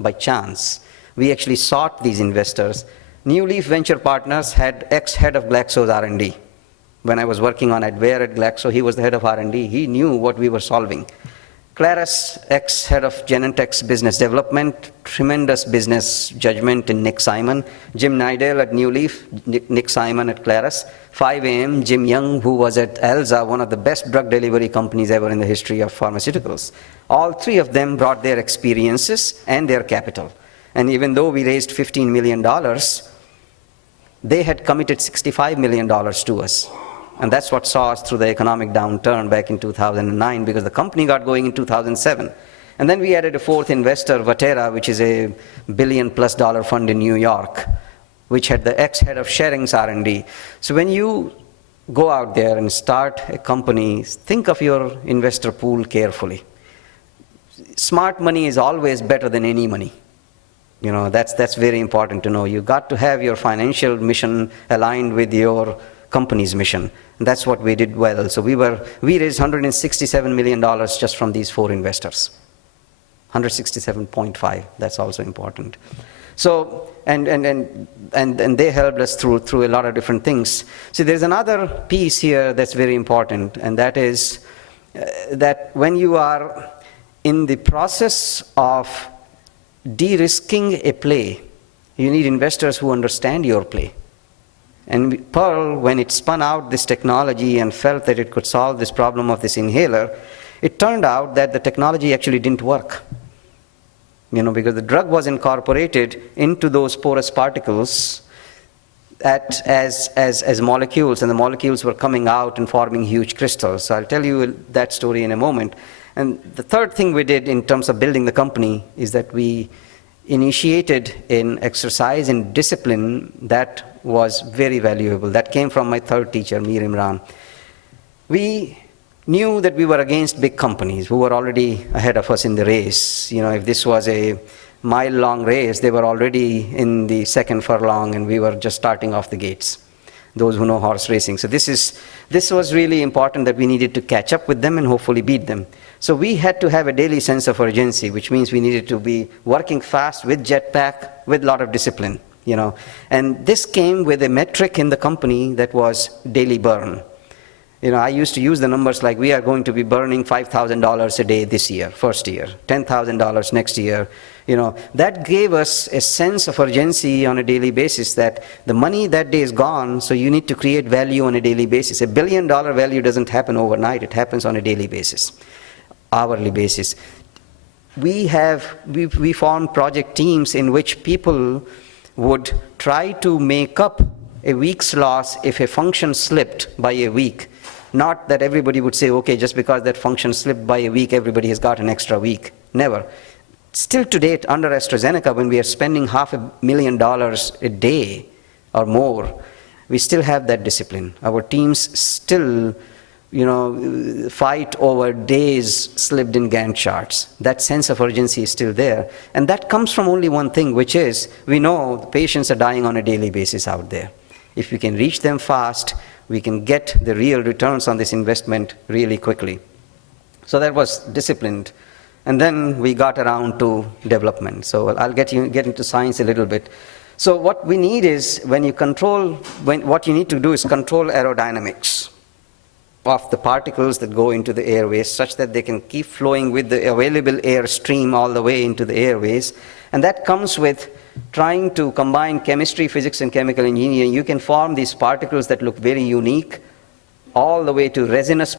by chance. We actually sought these investors. New Leaf Venture Partners had ex-head of Glaxo's R&D. When I was working on Advair at Glaxo, he was the head of R&D. He knew what we were solving. Claris, ex-head of Genentech's business development, tremendous business judgment in Nick Simon. Jim Nidell at New Leaf, Nick Simon at Claris. 5AM, Jim Young, who was at Elza, one of the best drug delivery companies ever in the history of pharmaceuticals. All three of them brought their experiences and their capital. And even though we raised $15 million, they had committed $65 million to us. And that's what saw us through the economic downturn back in 2009, because the company got going in 2007. And then we added a fourth investor, Vatera, which is a $1 billion+ fund in New York, which had the ex-head of Schering's R&D. So when you go out there and start a company, think of your investor pool carefully. Smart money is always better than any money. You know, that's very important to know. You got to have your financial mission aligned with your company's mission. And that's what we did well. So we raised $167 million just from these four investors. 167.5, that's also important. So, and they helped us through a lot of different things. So there's another piece here that's very important, and that is that when you are in the process of de-risking a play, you need investors who understand your play. And Pearl, when it spun out this technology and felt that it could solve this problem of this inhaler, it turned out that the technology actually didn't work. You know, because the drug was incorporated into those porous particles as molecules, and the molecules were coming out and forming huge crystals. So I'll tell you that story in a moment. And the third thing we did in terms of building the company is that we initiated an exercise in discipline that was very valuable. That came from my third teacher, Mir Imran. We knew that we were against big companies who were already ahead of us in the race. You know, if this was a mile-long race, they were already in the second furlong, and we were just starting off the gates, those who know horse racing. So this was really important, that we needed to catch up with them and hopefully beat them. So we had to have a daily sense of urgency, which means we needed to be working fast with jetpack, with a lot of discipline, you know. And this came with a metric in the company that was daily burn. You know, I used to use the numbers like, we are going to be burning $5,000 a day this year, first year, $10,000 next year. You know, that gave us a sense of urgency on a daily basis, that the money that day is gone, so you need to create value on a daily basis. $1 billion value doesn't happen overnight, it happens on a daily basis, hourly basis. We formed project teams in which people would try to make up a week's loss if a function slipped by a week. Not that everybody would say, okay, just because that function slipped by a week, everybody has got an extra week. Never. Still to date, under AstraZeneca, when we are spending $500,000 a day or more, we still have that discipline. Our teams still, you know, fight over days slipped in Gantt charts. That sense of urgency is still there. And that comes from only one thing, which is, we know the patients are dying on a daily basis out there. If we can reach them fast, we can get the real returns on this investment really quickly. So that was disciplined. And then we got around to development. So I'll get into science a little bit. So what we need is, what you need to do is control aerodynamics of the particles that go into the airways, such that they can keep flowing with the available air stream all the way into the airways. And that comes with trying to combine chemistry, physics, and chemical engineering. You can form these particles that look very unique, all the way to resinous